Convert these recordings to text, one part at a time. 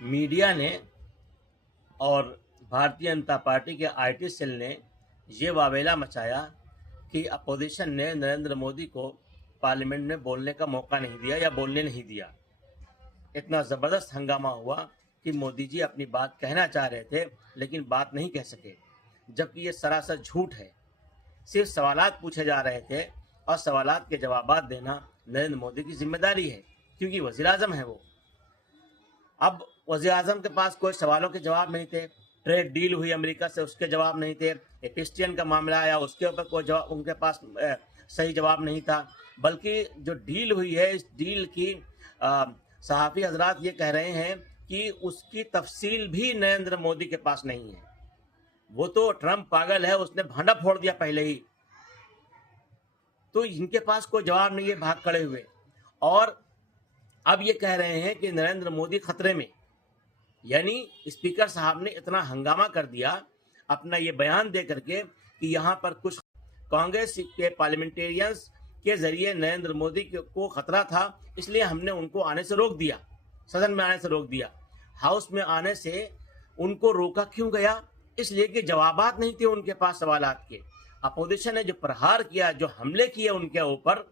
Media ने और Bharatiya Janata party के आईटी सेल ने ये वावेला मचाया कि अपोजिशन ने नरेंद्र मोदी को पार्लियामेंट में बोलने का मौका नहीं दिया या बोलने नहीं दिया। इतना ज़बरदस्त हंगामा हुआ कि मोदी जी अपनी बात कहना चाह रहे थे लेकिन बात नहीं कह सके, जबकि ये सरासर झूठ है। सिर्फ सवालात पूछे जा रहे थे और सवालात के जवाबात देना नरेंद्र मोदी की जिम्मेदारी है, क्योंकि वज़ीर आज़म है वो। अब वज़ीर आज़म के पास कोई सवालों के जवाब नहीं थे। ट्रेड डील हुई अमेरिका से, उसके जवाब नहीं थे। क्रिश्चियन का मामला आया, उसके ऊपर कोई जवाब उनके पास सही जवाब नहीं था। बल्कि जो डील हुई है, इस डील की सहाफ़ी हजरात ये कह रहे हैं कि उसकी तफसील भी नरेंद्र मोदी के पास नहीं है। वो तो ट्रम्प पागल है, उसने भांडा फोड़ दिया पहले ही। तो इनके पास कोई जवाब नहीं है, भाग खड़े हुए। और अब ये कह रहे हैं कि नरेंद्र मोदी खतरे में, यानी स्पीकर साहब ने इतना हंगामा कर दिया अपना ये बयान दे करके कि यहाँ पर कुछ कांग्रेस के पार्लियामेंटेरियंस के जरिए नरेंद्र मोदी को खतरा था, इसलिए हमने उनको आने से रोक दिया, सदन में आने से रोक दिया। हाउस में आने से उनको रोका क्यों गया? इसलिए कि जवाबात नहीं थे उनके पास सवालात के। अपोजिशन ने जो प्रहार किया, जो हमले किए उनके ऊपर,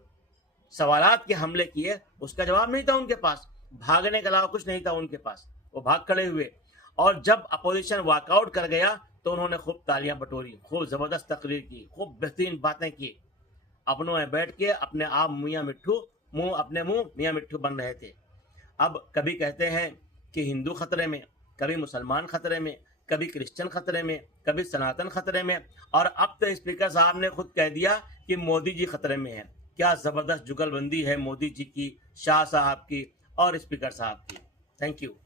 सवालात के हमले किए, उसका जवाब नहीं था उनके पास। भागने के अलावा कुछ नहीं था उनके पास। वो भाग खड़े हुए और जब अपोजिशन वॉकआउट कर गया तो उन्होंने खूब तालियां बटोरी, खूब जबरदस्त तकरीर की, खूब बेहतरीन बातें की। अपनों में बैठ के अपने आप मियाँ मिट्ठू मियाँ मिट्ठू बन रहे थे। अब कभी कहते हैं कि हिंदू खतरे में, कभी मुसलमान खतरे में, कभी क्रिश्चियन खतरे में, कभी सनातन खतरे में, और अब तो स्पीकर साहब ने खुद कह दिया कि मोदी जी खतरे में है। क्या ज़बरदस्त जुगलबंदी है मोदी जी की, शाह साहब की और स्पीकर साहब की। Thank you.